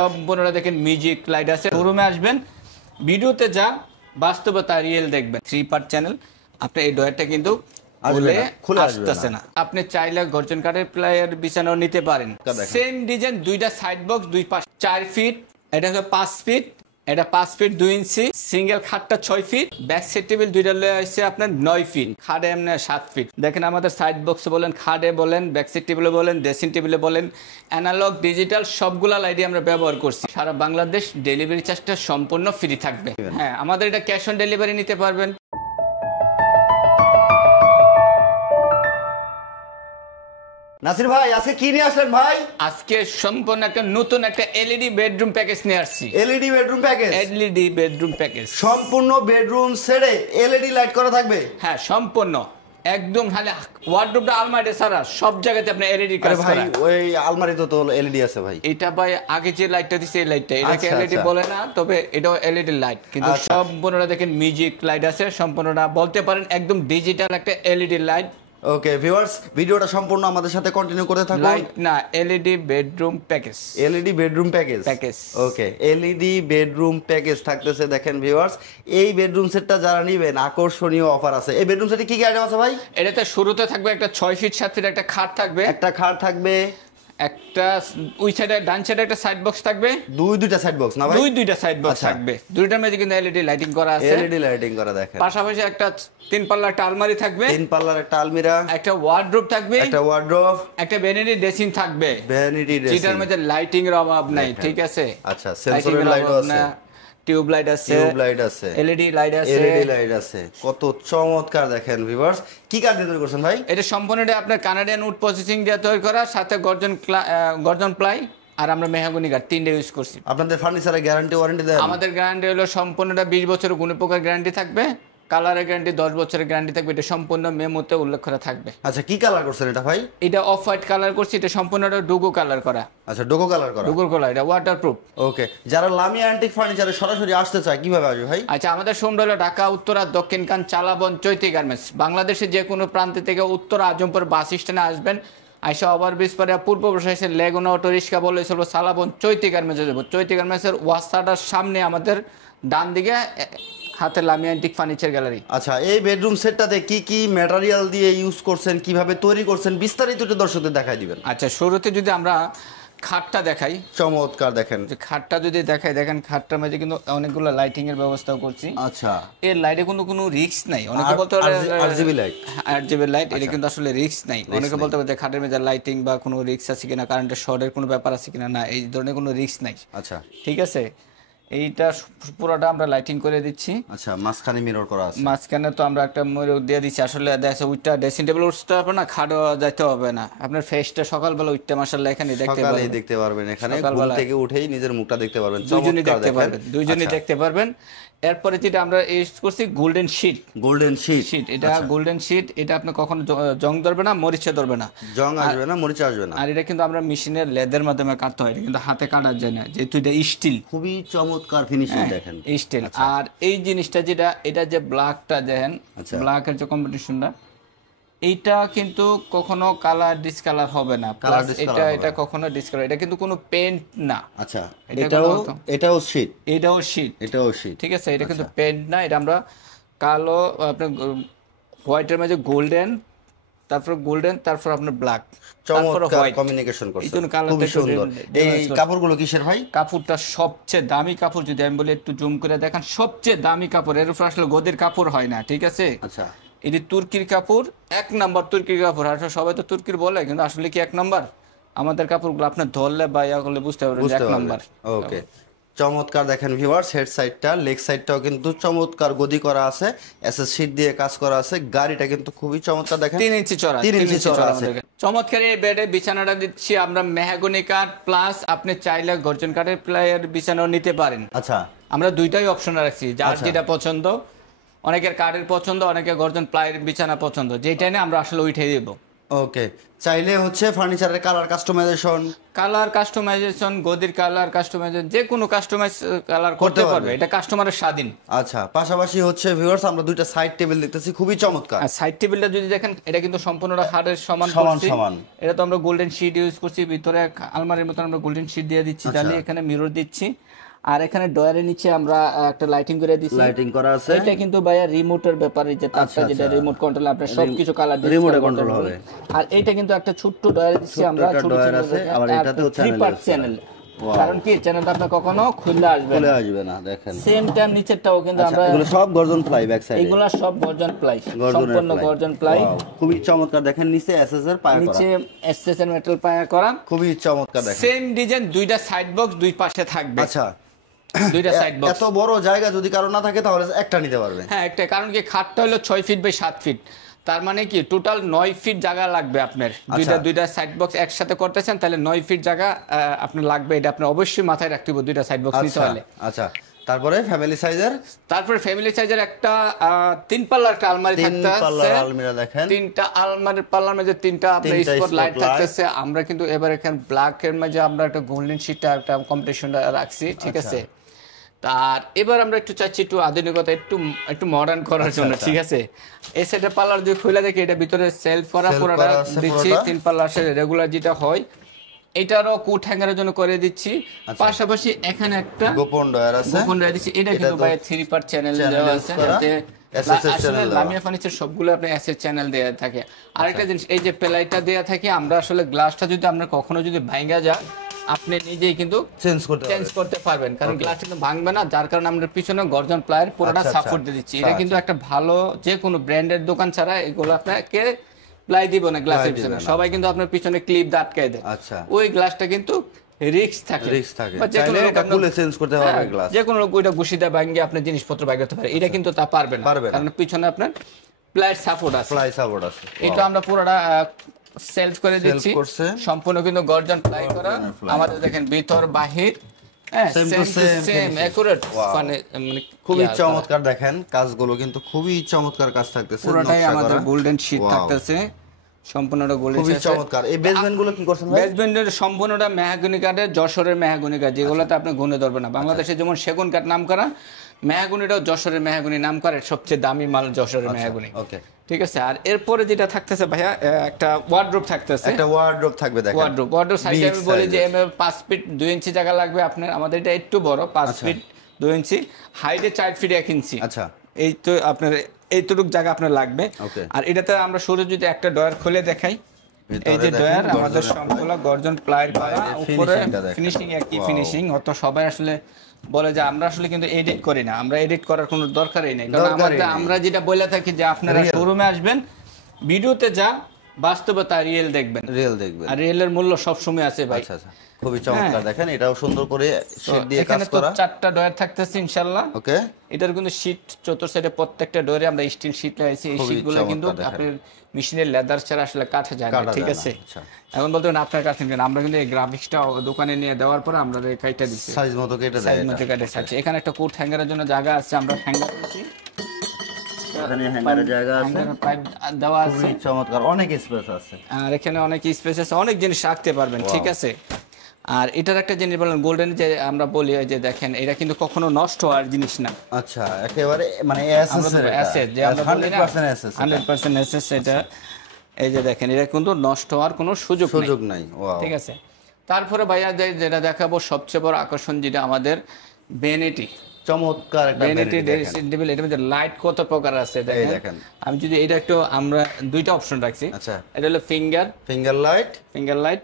সম্পূর্ণটা দেখেন music light আছে। শোরুমে আসবেন, ভিডিওতে যা বাস্তবতা রিয়েল দেখবেন। 3 পার্ট চ্যানেল। আপনি এই ডয়ারটা কিন্তু খুলে আসতেছে না। আপনি চাইলে গর্জন কাঠের প্লাইয়ের বিছানাও নিতে পারেন। সেম ডিজাইন, দুইটা সাইড বক্স, দুই পাশ 4 ফিট, এটা হলো 5 ফিট, এটা 5 ফিট 2 ইঞ্চি। সিঙ্গেল খাটটা 6 ফিট, ব্যাক সেট টেবিল দুইটা লয়ে আসছে আপনার 9 ফিট, খাটে এমনি 7 ফিট। দেখেন আমাদের সাইড বক্সে বলেন, খাটে বলেন, ব্যাক সেট টেবিলে বলেন, ড্রেসিং টেবিলে বলেন, অ্যানালগ ডিজিটাল সবগুলা লাইটই আমরা ব্যবহার করছি। সারা বাংলাদেশ ডেলিভারি চার্জটা সম্পূর্ণ ফ্রি থাকবে। হ্যাঁ, আমাদের এটা ক্যাশ অন ডেলিভারি নিতে পারবেন। নাসির ভাই আজকে কি নিয়ে আসলেন ভাই? আজকে সম্পূর্ণ একটা নতুন একটা এলইডি বেডরুম প্যাকেজ নিয়ে আসছি। LED bedroom package? LED bedroom package, সম্পূর্ণ বেডরুম সেটে এলইডি লাইট করা থাকবে? হ্যাঁ, সম্পূর্ণ একদম। হালে ওয়ার্ডরোবটা আলমারি ছাড়া সব জায়গাতে আপনি এলইডি কাজ করা। ভাই ওই আলমারিতে তো এলইডি আছে ভাই। এটা ভাই আগে যে লাইটটা দিছে এই লাইটটা, এটাকে এলইডি বলে না, তবে এটাও এলইডি লাইট, কিন্তু সম্পূর্ণটা দেখেন মিউজিক লাইট আছে। সম্পূর্ণটা বলতে পারেন একদম ডিজিটাল একটা এলইডি লাইট। ওকে ভিউয়ার্স, ভিডিওটা সম্পূর্ণ আমাদের সাথে কন্টিনিউ করতে থাকুন। লাইট না, LED bedroom package. LED bedroom package. Okay, LED bedroom package থাকতেছে। দেখেন ভিউয়ার্স, এই বেডরুম সেটটা যারা নেবেন আকর্ষণীয় অফার আছে। এই বেডরুম সেটে কি কি আইটেম আছে ভাই? এটাতে শুরুতে থাকবে একটা 6 ফিট 7 ফিট একটা খাট থাকবে, একটা খাট থাকবে, একটা ওই সাইডে ডান সাইডে একটা সাইড বক্স থাকবে, দুইটা সাইড বক্স না ভাই? দুইটা সাইড বক্স থাকবে। দুইটার মধ্যে কিন্তু এলইডি লাইটিং করা আছে। এলইডি লাইটিং করা দেখেন। পাশাপাশি একটা 3 পাল্লার একটা আলমারি থাকবে, 3 পাল্লার একটা আলমিরা, একটা ওয়ার্ডরোব থাকবে, একটা ভ্যানিটি ড্রেসিং থাকবে। ভ্যানিটি ড্রেসিং, যেটার মধ্যে লাইটিং এর অভাব নাই, ঠিক আছে? আচ্ছা, সেন্সরের লাইটও আছে, টিউব লাইট আছে, এলইডি লাইট আছে, কত চমৎকার দেখেন ভিউয়ার্স। কি কাঠ দিয়ে তৈরি করছেন ভাই? এটা সম্পূর্ণটা আপনার কানাডিয়ান উড প্রসেসিং দিয়ে তৈরি করা, সাথে গর্জন প্লাই আর আমরা মেহগনি কাঠ 3টা ইউজ করছি। আপনাদের ফার্নিচারের গ্যারান্টি ওয়ারেন্টি দেন? আমাদের গ্যারান্টি হলো সম্পূর্ণটা 20 বছরের কোনো প্রকার গ্যারান্টি থাকবে, কালারের গ্যারান্টি 10 বছরের গ্যারান্টি থাকবে। এটা সম্পূর্ণ মেমোতে উল্লেখ করা থাকবে। আচ্ছা, কি কালার করছেন এটা ভাই? এটা অফ হোয়াইট কালার করছি, এটা সম্পূর্ণটা ডুগো কালার করা। আচ্ছা, ডুগো কালার করা। ডুগো কালার, এটা ওয়াটারপ্রুফ। ওকে, যারা লামিয়া অ্যান্টিক ফার্নিচারে সরাসরি আসতে চায় কিভাবে আসবে ভাই? আচ্ছা, আমাদের শোরুম হলো ঢাকা উত্তরা দক্ষিণকান চালাবন চৈতি গার্মেন্টস। বাংলাদেশের যে কোনো প্রান্ত থেকে উত্তরা আজমপুর বাস স্ট্যান্ডে আসবেন, আইসা ওভারব্রিজ পারে পূর্ব প্রশাসে লেগুনা অটো রিক্সা বলে চলবো সালাবন চৈতি গার্মেন্টসে যাবো। চৈতি গার্মেন্টসের ওয়াস্তাটার সামনে আমাদের ডান দিকে হাতে লামিয়া অ্যান্টিক ফার্নিচার গ্যালারি। আচ্ছা, এই বেডরুম সেটটাতে কি কি ম্যাটেরিয়াল দিয়ে ইউজ করছেন, কিভাবে তৈরি করছেন, বিস্তারিত একটু দর্শকদের দেখাই দিবেন। আচ্ছা, শুরুতে যদি আমরা খাটটা দেখাই, চমৎকার দেখেন। খাটটা যদি দেখাই, দেখেন খাটটার মধ্যে কিন্তু অনেকগুলো লাইটিং এর ব্যবস্থা করছি। আচ্ছা, এর লাইটে কোনো রিস্ক নাই। অনেকে বলতে পারে আরজিবি লাইট, আরজিবি লাইট, এটা কিন্তু আসলে রিস্ক নাই। অনেকে বলতে পারে খাটের মধ্যে লাইটিং বা কোনো রিস্ক আছে কিনা, কারেন্টের শর্টের কোনো ব্যাপার আছে কিনা, না, এই ধরনের কোনো রিস্ক নাই। আচ্ছা, ঠিক আছে, এইটা পুরোটা আমরা লাইটিং করে দিচ্ছি। আচ্ছা, মাঝখানে মিরর করা আছে। মাঝখানে তো আমরা একটা মিরর দিয়ে দিচ্ছি। আসলে দেখা উইটটা ড্রেসিং টেবিল উঠতে হবে না, খাটও যাইতে হবে না। আপনার ফেসটা সকালবেলা উঠতে মাশাআল্লাহ এখানে দেখতে পারবেন। এখানে ঘুম থেকে উঠেই নিজের মুখটা দেখতে পারবেন। দুইজনই দেখতে পারবেন, দুইজনই দেখতে পারবেন। এরপরে যেটা আমরা ইউজ করছি গোল্ডেন শীট। গোল্ডেন শীট, এটা গোল্ডেন শীট। এটা আপনি কখনো জং ধরবে না, মরিচা ধরবে না, জং আসবে না, মরিচা আসবে না। আর এটা কিন্তু আমরা মেশিনের লেদের মাধ্যমে কাটতে হয়, এটা কিন্তু হাতে কাটা যায় না, যেহেতু এটা স্টিল। খুবই চমৎকার ফিনিশিং দেখেন, স্টিল। আর এই জিনিসটা যেটা, এটা যে ব্ল্যাকটা দেখেন, ব্ল্যাকের যে কম্বিনেশনটা, এইটা কিন্তু কখনো কালার ডিসকালার হবে না। প্লাস এটা কখনো ডিসকালার, এটা কিন্তু কোনো পেইন্ট না। আচ্ছা, এটাও শীট, ঠিক আছে, এটা কিন্তু পেইন্ট না। এটা আমরা কালো, আপনার হোয়াইটের মাঝে গোল্ডেন, তারপর আপনার ব্ল্যাক, তারপর হোয়াইট কমিউনিকেশন করছে। এই জন্য কালারটা সুন্দর। এই কাপড়গুলো কিসের ভাই? কাপড়টা সবচেয়ে দামি কাপড়, যদি আমি বলি একটু জুম করে দেখেন, সবচেয়ে দামি কাপড়। এর উপর আসলে গদির কাপড় হয় না, ঠিক আছে? আচ্ছা, এটি তুর্কির কাপড়, 1 নাম্বার তুর্কির কাপড়। আর সবাই তো তুর্কির বলে, কিন্তু আসলে কি 1 নাম্বার? আমাদের কাপড়গুলো আপনি ধরলে বা ইয়া করলে বুঝতে পারবেন 1 নাম্বার। ওকে, চমৎকার দেখেন ভিউয়ার্স। হেড সাইডটা, লেগ সাইডটাও কিন্তু চমৎকার গদি করা আছে, এসএস শীট দিয়ে কাজ করা আছে। গাড়িটা কিন্তু খুবই চমৎকার দেখেন, 3 ইঞ্চি চড়া আছে। চমৎকার এই বেডে বিছানাটা দিচ্ছি আমরা মেহগনি কাঠ, প্লাস আপনি চাইলে গর্জন কাঠের প্লাইয়ের বিছানাও নিতে পারেন। আচ্ছা, আমরা দুইটাই অপশন রাখছি, যার যেটা পছন্দ। অনেকের কাঠের পছন্দ, অনেকের গর্জন প্লাইয়ের বিছানা পছন্দ, যেটা নিয়ে আমরা আসলে উঠে দেব। ওকে, চাইলে হচ্ছে ফার্নিচারের কালার কাস্টমাইজেশন, গদির কালার কাস্টমাইজেশন, যে কোনো কাস্টমাইজ কালার করতে পারবে, এটা কাস্টমারের স্বাধীন। আচ্ছা, পাশাপাশি হচ্ছে ভিউয়ার্স আমরা দুইটা সাইড টেবিল দেখতেছি, খুবই চমৎকার। আর সাইড টেবিলটা যদি দেখেন, এটা কিন্তু সম্পূর্ণটা হাড়ের সমান করছি। এটা তো আমরা গোল্ডেন শীট ইউজ করছি, ভিতরে আলমারির মতো আমরা গোল্ডেন শীট দিয়ে দিচ্ছি, জানি এখানে মিরর দিচ্ছি। আর এখানে ডয়ারের নিচে আমরা একটা লাইটিং করে দিচ্ছি, লাইটিং করা আছে। এটা কিন্তু ভাইয়া রিমোটের ব্যাপারে, যে তারটা যেটা রিমোট কন্ট্রোল, আপনি সবকিছু কালার রিমোটে কন্ট্রোল হবে। আর এটা কিন্তু একটা ছোট্ট ডয়ার দিচ্ছি আমরা, ছোট ছোট আছে। আবার এটাতেও চ্যানেল, কারণ কি চ্যানেলটা আপনি কখনো খুলে আসবে না। দেখেন সেম টাইম নিচেরটাও কিন্তু আমরা, এগুলো সব গর্জন প্লাই, ব্যাক সাইডে এগুলো সব গর্জন প্লাই, সম্পূর্ণ গর্জন প্লাই, খুবই চমৎকার। দেখেন নিচে এসএস এর পায়া করা, নিচে এসএস এর মেটাল পায়া করা, খুবই চমৎকার। দেখেন সেম ডিজাইন, দুইটা সাইড বক্স দুই পাশে থাকবে। আচ্ছা, দুইটা সাইড বক্স। এত বড় জায়গা যদি কারো না থাকে তাহলে একটা নিতে পারবে। হ্যাঁ, একটা, কারণ কি খাটটা হলো 6 ফিট বাই 7 ফিট, তার মানে কি টোটাল 9 ফিট জায়গা লাগবে আপনার। দুইটা সাইড বক্স একসাথে করতেছেন, তাহলে 9 ফিট জায়গা আপনার লাগবে। এটা আপনি অবশ্যই মাথায় রাখতে হবে, দুইটা সাইড বক্স নিতে হলে। আচ্ছা, তারপরে ফ্যামিলি সাইজের একটা 3 পাল্লার একটা আলমারি থাকতেছে। আলমিরা দেখেন, তিনটা আলমারির পাল্লার মধ্যে তিনটা আপনার স্পট লাইট থাকতেছে। আমরা কিন্তু এবার এখানে ব্ল্যাক এর মাঝে আমরা একটা গোল্ডেন শীটটা একটা কম্পিটিশনটা রাখছি, ঠিক আছে। তার এবার আমরা একটু চাচ্ছি একটু আধুনিকতা, একটু মডার্ন করার জন্য, ঠিক আছে। এই সাইডে পাল্লার যদি খুলে দেখি, এটা ভিতরে সেলফ করা পুরোটা দিচ্ছি। 3 পাল্লার রেগুলার যেটা হয়, এটারও কোট হ্যাঙ্গারের জন্য করে দিচ্ছি। পাশাপাশি এখানে একটা গোপন ডয়ার আছে, গোপন ডয়ার দিচ্ছি। এটা কিন্তু ভাই 3 পার্ট চ্যানেল দেওয়া আছে, আসলে লামিয়া ফার্নিচার সবগুলো আপনি এসএস চ্যানেল দেয়া থাকে। আরেকটা জিনিস, এই যে প্লাইটা দেয়া থাকে, আমরা আসলে গ্লাসটা যদি আমরা কখনো যদি ভাঙা যায়, আপনি নিজেই কিন্তু চেঞ্জ করতে পারবেন, কারণ গ্লাসটা কিন্তু ভাঙবে না। যার কারণে আমরা পিছনে গর্জন প্লাইয়ের পুরোটা সাপোর্ট দিয়ে দিচ্ছি। এটা কিন্তু একটা ভালো, যে কোনো ব্র্যান্ডের দোকান ছাড়া এগুলো আপনাকে প্লাই দিব না গ্লাসের পিছনে। সবাই কিন্তু আপনার পিছনে ক্লিপ দিয়ে আটকায় দেয়, ওই গ্লাসটা কিন্তু রিস্ক থাকে। যে কোনো লোক ওইটা ঘুষি দিয়ে ভাঙিয়ে আপনার জিনিসপত্র বাইর করতে পারে, এটা কিন্তু তা পারবে না, কারণ পিছনে আপনার প্লাইয়ের সাপোর্ট আছে। এটা আমরা পুরোটা সেলফ করে দিচ্ছি, সম্পূর্ণ কিন্তু গর্জন প্লাই করা। আমাদের দেখেন ভিতর বাহির খুবই চমৎকার। দেখেন কাজগুলো কিন্তু খুবই চমৎকার কাজ থাকতেছে, পুরোটাই আমাদের গোল্ডেন শীট থাকতেছে, সম্পূর্ণটা গোল্ডেন শীট। চমৎকার। এই বেসমেন্ট গুলো কি করছেন ভাই? বেসমেন্টের সম্পূর্ণটা মেহগনি কাঠের, যশোরের মেহগনি কাঠ, যেগুলোতে আপনি গুনে ধরবেন না। বাংলাদেশে যেমন সেগুন কাঠ নাম করা, মেহগনিটাও যশোরের মেহগনি নাম করে, সবচেয়ে দামি মাল যশোরের মেহগনি, ঠিক আছে। আর এরপরে যেটা থাকতেছে ভাইয়া, একটা ওয়ার্ডরোব থাকতেছে, একটা ওয়ার্ডরোব থাকবে। দেখেন ওয়ার্ডরোব সাইজে আমি বলি যে 5 ফিট 2 ইঞ্চি জায়গা লাগবে আপনার। আমাদের এটা একটু বড়, 5 ফিট 2 ইঞ্চি, হাইটে 4 ফিট 1 ইঞ্চি। আচ্ছা, এই তো আপনার এইটুকু জায়গা আপনার লাগবে। আর এটাতে আমরা শুরু যদি একটা ডয়ার খুলে দেখাই, এই যে ডয়ার আমাদের সম্পূর্ণ গর্জন প্লাইয়ের করা, উপরে ফিনিশিং একই ফিনিশিং। অত সবাই আসলে বলে যে আমরা আসলে কিন্তু এডিট করি না, আমরা এডিট করার কোনো দরকারই নেই, কারণ আমরা যেটা বলে থাকি যে আপনারা শোরুমে আসবেন, ভিডিওতে যা বাস্তবতা রিয়েল দেখবেন, আর রিয়েলের মূল্য সব সময় আছে ভাই। খুবই চমৎকার। দেখেন এটাও সুন্দর করে শীট দিয়ে কাজ করা। এখানে 4টা ডয়ার থাকতেছে ইনশাআল্লাহ। ওকে, এটার কিন্তু শীট চতুর্থ সাইডে প্রত্যেকটা ডয়ারে আমরা স্টিল শীট লাগাইছি। এই শীটগুলো কিন্তু আপনার মেশিনের লেদার ছাড়া আসলে কাঠে যায় না, ঠিক আছে। এখন বলতে আপনার কাছে আমরা কিন্তু এই গ্রাফিক্সটা দোকানে নিয়ে দেওয়ার পর আমরা কাইটা দিচ্ছি, সাইজ মতো কেটে দেয়, সাইজ মতো কেটে আছে। এখানে একটা কোট হ্যাঙ্গারের জন্য জায়গা আছে, আমরা হ্যাঙ্গার দিয়েছি, এখানে হ্যাঙ্গারের জায়গা আছে, পাইপ দেওয়া আছে, খুবই চমৎকার, অনেক স্পেস আছে। আর এখানে অনেক স্পেস আছে, অনেক জিনিস রাখতে পারবেন, ঠিক আছে। আর এটার একটা জিনিস বলেন, গোল্ডেন যে আমরা বলি যে দেখেন, এটা কিন্তু কখনো নষ্ট হওয়ার জিনিস না। আচ্ছা, একেবারে মানে অ্যাসেট, যে আমরা বলি না 100% অ্যাসেট। এটা এই যে দেখেন, এটা কিন্তু নষ্ট হওয়ার কোনো সুযোগ নাই, ঠিক আছে। তারপরে ভাইয়া যেটা দেখাবো সবচেয়ে বড় আকর্ষণ, যেটা আমাদের ভ্যানিটি, চমৎকার একটা ভ্যানিটি ড্রেসিং টেবিল। এটার মধ্যে লাইট কত প্রকার আছে দেখেন। আমি যদি এটা একটু, আমরা দুইটা অপশন রাখছি। আচ্ছা, এটা হলো ফিঙ্গার লাইট।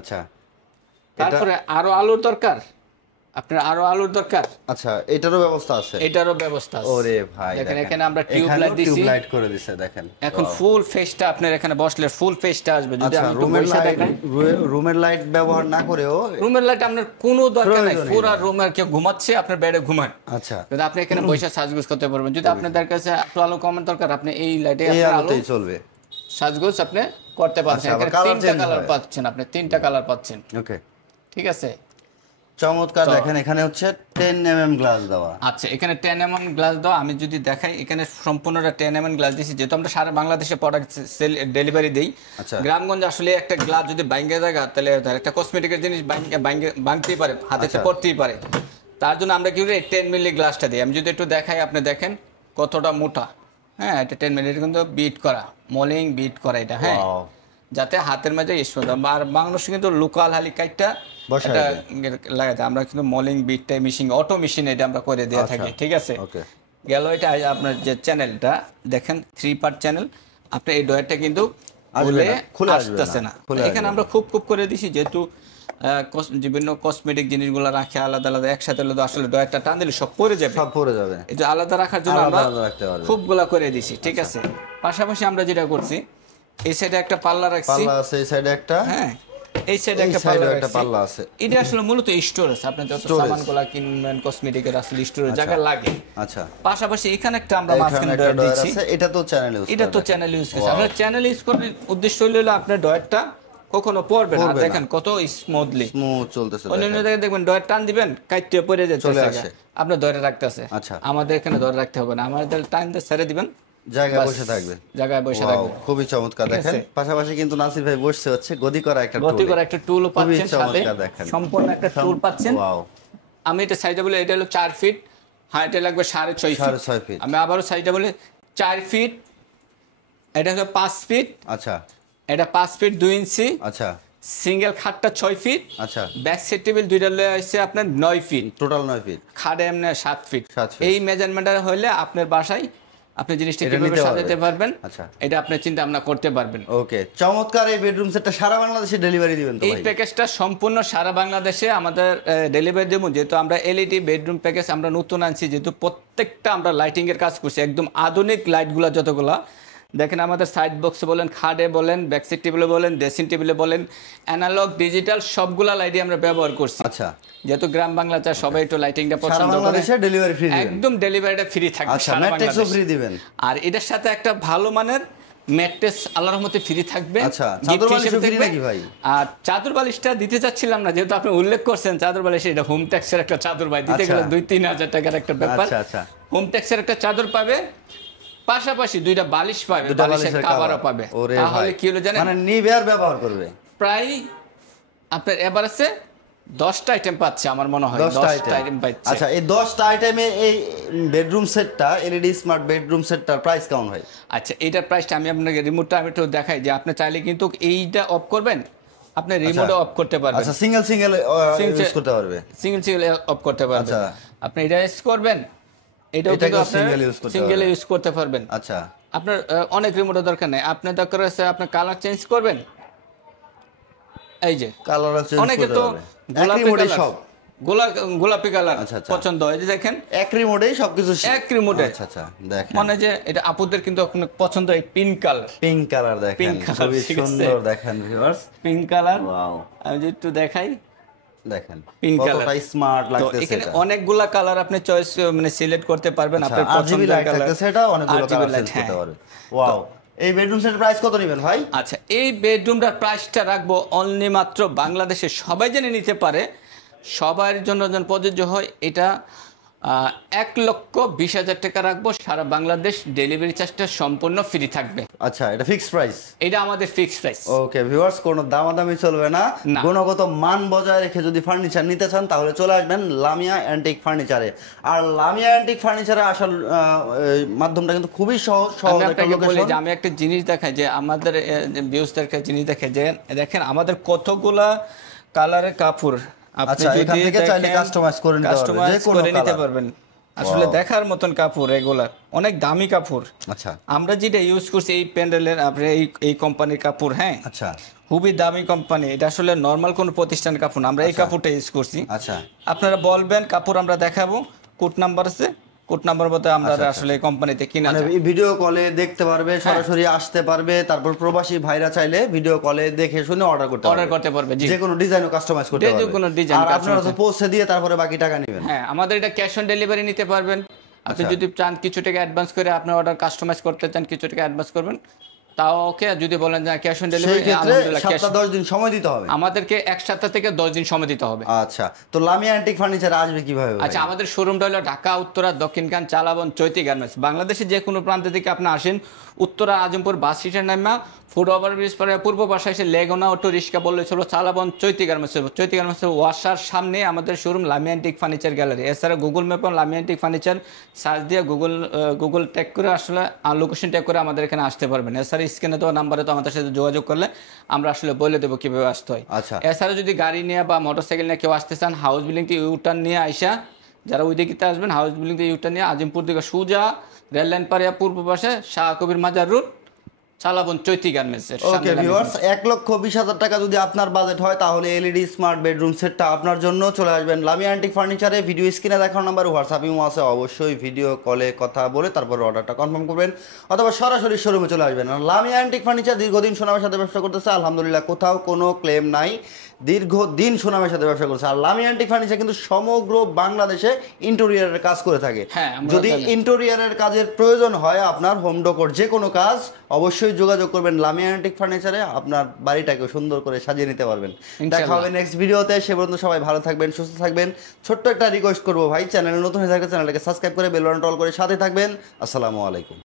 আচ্ছা, তারপরে আরো আলোর দরকার, আপনার আরো আলোর দরকার, আচ্ছা, এটারও ব্যবস্থা আছে, ওরে ভাই দেখেন এখানে আমরা টিউব লাইট করে দিয়েছে। দেখেন এখন ফুল ফেসটা আপনার এখানে বসলে ফুল ফেসটা আসবে। যদি আমি রুমের লাইট ব্যবহার না করেও, রুমের লাইট আপনার কোনো দরকার নাই, পুরো রুমের কেউ ঘুমাচ্ছে আপনার বেডে ঘুমান, আচ্ছা, কিন্তু আপনি এখানে বসে সাজগোজ করতে পারবেন। যদি আপনাদের কাছে একটু আলো কম দরকার, আপনি এই লাইটে আলোতেই চলবে, সাজগোজ আপনি করতে পারছেন। এখানে 3টা কালার পাচ্ছেন, আপনি 3টা কালার পাচ্ছেন, ওকে, ঠিক আছে। চমৎকার দেখেন, এখানে হচ্ছে 10 mm গ্লাস দেওয়া। আচ্ছা, এখানে 10 mm গ্লাস দাও। আমি যদি দেখাই, এখানে সম্পূর্ণটা 10 mm গ্লাস দিয়েছি, যেহেতু আমরা সারা বাংলাদেশে প্রোডাক্ট ডেলিভারি দিই। আচ্ছা। গ্রামগঞ্জে আসলে একটা গ্লাস যদি ভাঙে জায়গা, তাহলে একটা কসমেটিকের জিনিস ভাঙতেই পারে, হাতে পড়তেই পারে। তার জন্য আমরা কি করি, 10 মিলি গ্লাসটা দিই। আমি যদি একটু দেখাই, আপনি দেখেন কতটা মোটা। হ্যাঁ, এটা 10 মিলি কিন্তু বিট করা, মলিং বিট করা এটা। হ্যাঁ, যাতে হাতের মাঝে স্পঞ্জ। আর মানুষ কিন্তু লোকাল হালিকাইটা এটা লাগাতে, আমরা কিন্তু মলিং বিটটা মেশিন, অটো মেশিন এটা আমরা করে দিয়ে থাকি। ঠিক আছে, গেল। এটা আপনার যে চ্যানেলটা দেখেন 3 পার্ট চ্যানেল, আপনার এই ডয়ারটা কিন্তু খুলে আসতেছে না। এখানে আমরা খুব করে দিছি, যেহেতু বিভিন্ন কসমেটিক জিনিসগুলো রাখে আলাদা আলাদা একসাথে, আসলে ডয়ারটা টান দিলে সব পড়ে যাবে। এটা আলাদা রাখার জন্য আমরা খুবগুলা করে দিছি। ঠিক আছে, পাশাপাশি আমরা যেটা করছি, এই সাইডে একটা পাল্লা রাখছি, এই সাইডে একটা, হ্যাঁ এই সাইডে একটা পাল্লা আছে। এটা আসলে মূলত স্টোরেজ, আপনি যত সামানগুলো কিনবেন কসমেটিকের আসলে স্টোরেজ জায়গা লাগে। আচ্ছা, পাশাপাশি এখানে একটা আমরা মাঝখানে ডয়ার দিচ্ছি, এটা তো চ্যানেল ইউজ করছে। আমরা চ্যানেল ইউজ করার উদ্দেশ্য হলো আপনার ডয়ারটা কখনো পড়বে না। দেখেন কত স্মুথ চলতেছে। অন্যান্য জায়গায় দেখবেন ডয়ার টান দিবেন, কাইতে পড়ে যাচ্ছে, আপনার ডয়ারে রাখতেছে। আচ্ছা, আমাদের এখানে ডয়ার রাখতে হবে না, আমাদের টান দিয়ে ছেড়ে দিবেন, জায়গায় বসে থাকবে। খুবই চমৎকার দেখেন। পাশাপাশি কিন্তু নাসির ভাই বসে হচ্ছে গদি করা একটা টুলও পাচ্ছেন সাথে, সম্পূর্ণ একটা টুল পাচ্ছেন। আমি এটা সাইজটা বলে, এটা হলো 4 ফিট, হাইটে লাগবে 6.5 ফিট। আমি আবারও সাইজটা বলে 4 ফিট, এটা হলো 5 ফিট। আচ্ছা, এটা 5 ফিট 2 ইঞ্চি। আচ্ছা, সিঙ্গেল খাটটা 6 ফিট। আচ্ছা, ব্যাক সেট টেবিল দুইটা লয়ে আসছে আপনার 9 ফিট, টোটাল 9 ফিট। খাটে এমনি 7 ফিট। এই মেজারমেন্টটা হইলে আপনার বাসায় আপনি জিনিসটা কিভাবে সাজাতে পারবেন, এটা আপনি চিন্তা ভাবনা করতে পারবেন। ওকে, চমৎকার। এই বেডরুম সেটটা সারা বাংলাদেশে ডেলিভারি দিবেন তো? এই প্যাকেজটা সম্পূর্ণ সারা বাংলাদেশে আমাদের ডেলিভারি দেব, যেহেতু আমরা এলইডি বেডরুম প্যাকেজ আমরা নতুন আনছি, যেহেতু প্রত্যেকটা আমরা লাইটিং এর কাজ করছি, একদম আধুনিক লাইটগুলো যতগুলো দেখেন, আমাদের সাইড বক্সে বলেন, খাটে বলেন, ব্যাকসাইড টেবিলে বলেন, ড্রেসিং টেবিলে বলেন, অ্যানালগ ডিজিটাল সবগুলা লাইটই আমরা ব্যবহার করছি। আচ্ছা, যেহেতু গ্রাম বাংলা চা সবাই একটু লাইটিংটা পছন্দ করে, ডেলিভারি ফ্রি দিবেন, একদম ডেলিভারিটা ফ্রি থাকবে। আচ্ছা, ম্যাট্রিক্সও ফ্রি দিবেন। আর এটার সাথে একটা ভালো মানের ম্যাট্রেস আল্লাহর রহমতে ফ্রি থাকবে। আচ্ছা, চাদর বালিশও ফ্রি নাকি ভাই? আর চাদর বালিশটা দিতে চাচ্ছিলাম না, যেহেতু আপনি উল্লেখ করছেন চাদর বালিশ, এটা হোম ট্যাক্সের একটা চাদর ভাই, দিতে গেলে 2-3 হাজার টাকার একটা ব্যাপার। আচ্ছা, হোম ট্যাক্সের একটা চাদর পাবে, পাশাপাশি 2টা বালিশ পাবে, বালিশের কভারও পাবে। তাহলে কি হলো জানেন, মানে নিবে আর ব্যবহার করবে। প্রায় আপনার এভারেজে 10টা আইটেম পাচ্ছে আমার মনে হয়, 10টা আইটেম পাচ্ছে। আচ্ছা, এই 10টা আইটেমে এই বেডরুম সেটটা, এলইডি স্মার্ট বেডরুম সেটটার প্রাইস কেমন হয়? আচ্ছা, এইটার প্রাইসটা আমি আপনাকে রিমোটটা আমি একটু দেখাই, যে আপনি চাইলে কিন্তু এইটা অফ করবেন, আপনি রিমোটও অফ করতে পারবেন। আচ্ছা, সিঙ্গেল ইউজ করতে পারবে, সিঙ্গেল অফ করতে পারবেন। আচ্ছা, আপনি এটা ইউজ করবেন, এটাও কিন্তু আপনি সিঙ্গেল ইউজ করতে পারবেন। আচ্ছা, আপনার অনেক রিমোটের দরকার নেই, আপনি দরকার আছে আপনি কালার চেঞ্জ করবেন, এই যে কালার চেঞ্জ অনেকে তো গোলাপি কালার পছন্দ হয়, যে দেখেন এক রিমোটেই সবকিছু, এক রিমোটে। আচ্ছা, দেখেন মানে যে এটা আপুদের কিন্তু পছন্দ হয় পিঙ্ক কালার, দেখেন খুবই সুন্দর। দেখেন ভিউয়ার্স, পিঙ্ক কালার। ওয়াও, আমি যদি একটু দেখাই, দেখেন কতটা স্মার্ট লাগতেছে। এখানে অনেকগুলা কালার আপনি চয়েস মানে সিলেক্ট করতে পারবেন, আপনার পছন্দের কালার। সেটা অনেকগুলো কালার সিলেক্ট করতে পারবেন। ওয়াও, এই বেডরুম সেটের প্রাইস কত নেবেন ভাই? আচ্ছা, এই বেডরুমটার প্রাইসটা রাখবো অনলি মাত্র বাংলাদেশে সবাই জেনে নিতে পারে, সবার জন্য যেন প্রযোজ্য হয়, এটা 1,20,000 টাকা রাখবো। সারা বাংলাদেশ ডেলিভারি চার্জটা সম্পূর্ণ ফ্রি থাকবে। আচ্ছা, এটা ফিক্সড প্রাইস? এটা আমাদের ফিক্সড প্রাইস। ওকে ভিউয়ার্স, কোনো দামাদামি চলবে না। গুণগত মান বজায় রেখে যদি ফার্নিচার নিতে চান, তাহলে চলে আসবেন লামিয়া অ্যান্টিক ফার্নিচারে। আর লামিয়া অ্যান্টিক ফার্নিচারে আসার মাধ্যমটা কিন্তু খুবই সহজ। আমি একটা জিনিস দেখাই, যে আমাদের ভিউয়ার্সদেরকে জিনিস দেখাই, যে দেখেন আমাদের কতগুলা কালারের কাপড়, আপনি যদি চাইলে কাস্টমাইজ করে নিতে পারবেন। আসলে দেখার মতন কাপড়, এগুলা অনেক দামি কাপড়। আচ্ছা, আমরা যেটা ইউজ করছি এই প্যান্ডেলের, আপনি এই কোম্পানির কাপড়। হ্যাঁ, আচ্ছা, খুবই দামি কোম্পানি, এটা আসলে নরমাল কোন প্রতিষ্ঠানের কাপড় না, আমরা এই কাপড়টা ইউজ করছি। আচ্ছা, আপনারা বলবেন কাপড় আমরা দেখাবো, কোড নাম্বার আছে, কোড নাম্বার মতো আমরা আসলে কোম্পানিতে কিনা ভিডিও কলে দেখতে পারবে, সরাসরি আসতে পারবে। তারপর প্রবাসী ভাইরা চাইলে ভিডিও কলে দেখে শুনে অর্ডার করতে পারবে, যে কোনো ডিজাইনও কাস্টমাইজ করতে পারবে, যে কোনো ডিজাইন। আর আপনারা তো পৌঁছে দিয়ে তারপরে বাকি টাকা নেবেন। হ্যাঁ, আমাদের এটা ক্যাশ অন ডেলিভারি নিতে পারবেন। আপনি যদি চান কিছু টাকা অ্যাডভান্স করে আপনার অর্ডার কাস্টমাইজ করতে চান, কিছু টাকা অ্যাডভান্স করবেন, তাও ওকে। যদি বলেন যে ক্যাশ অন সেই ডেলিভারি, ক্ষেত্রে আলহামদুলিল্লাহ cash- 7-10 দিন সময় দিতে হবে। আমাদেরকে 1 সপ্তাহ থেকে 10 দিন সময় দিতে হবে। আচ্ছা, তো লামিয়া অ্যান্টিক ফার্নিচার আসবে কিভাবে ভাই? আচ্ছা, আমাদের শোরুমটা হলো ঢাকা উত্তরা দক্ষিণখান চালাবন চৈতি গার্মেন্টস। বাংলাদেশের যে কোনো প্রান্ত থেকে আপনি আসেন, উত্তরা আজমপুর বাস স্টেশন নামা ফুট ওভারব্রিজ পরে পূর্ব পাশে এসে লেগুনা অটো রিক্সা বললে চলো চালাবন চৈতি গার্মেন্টস। চৈতি গার্মেন্টসের ওয়াসার সামনে আমাদের showroom Lamia antique furniture gallery. এছাড়া গুগল ম্যাপে লামিয়া অ্যান্টিক ফার্নিচার সার্চ দিয়ে গুগল ট্যাগ করে আসলে লোকেশন ট্যাগ করে আমাদের এখানে আসতে পারবেন। এছাড়া স্ক্রিনে দেওয়া নাম্বারে তো আমাদের সাথে যোগাযোগ করলে আমরা আসলে বলে দেবো কিভাবে আসতে হয়। আচ্ছা, এছাড়া যদি গাড়ি নিয়ে বা মোটরসাইকেল নিয়ে কেউ আসতে চান, হাউস বিল্ডিং থেকে ইউটার্ন নিয়ে আইসা, যারা ওই দিকে আসবেন হাউস বিল্ডিং থেকে ইউটার্ন নিয়ে আজিমপুর দিকে সোজা রেল লাইন পারে পূর্ব পাশে শাহ কবির মাজার রোড চালাবন চৈতি গার্মেন্টসের ওকে ভিউয়ার্স, 1,20,000 টাকা যদি আপনার বাজেট হয় তাহলে এলইডি স্মার্ট বেডরুম সেটটা আপনার জন্য চলে আসবেন লামিয়া অ্যান্টিক ফার্নিচারে। ভিডিও স্ক্রিনে দেখানো নাম্বার হোয়াটসঅ্যাপ ইমো আছে, অবশ্যই ভিডিও কলে কথা বলে তারপর অর্ডারটা কনফার্ম করবেন, অথবা সরাসরি শোরুমে চলে আসবেন। আর লামিয়া অ্যান্টিক ফার্নিচার দীর্ঘদিন সুনামের সাথে ব্যবসা করতেছে, আলহামদুলিল্লাহ কোথাও কোনো ক্লেম নাই, দীর্ঘদিন সুনামের সাথে ব্যবসা করছে। আর লামিয়া অ্যান্টিক ফার্নিচার কিন্তু সমগ্র বাংলাদেশে ইন্টেরিয়রের কাজ করে থাকে। হ্যাঁ, যদি ইন্টেরিয়রের কাজের প্রয়োজন হয় আপনার, হোম ডেকোর যে কোনো কাজ, অবশ্যই যোগাযোগ করবেন লামিয়া অ্যান্টিক ফার্নিচারে, আপনার বাড়িটাকে সুন্দর করে সাজিয়ে নিতে পারবেন। দেখা হবে নেক্সট ভিডিওতে, সে পর্যন্ত সবাই ভালো থাকবেন, সুস্থ থাকবেন। ছোট্ট একটা রিকোয়েস্ট করবো ভাই, চ্যানেলে নতুন হয়ে থাকলে চ্যানেলটাকে সাবস্ক্রাইব করে বেল বাটন অল করে সাথে থাকবেন। আসসালামু আলাইকুম।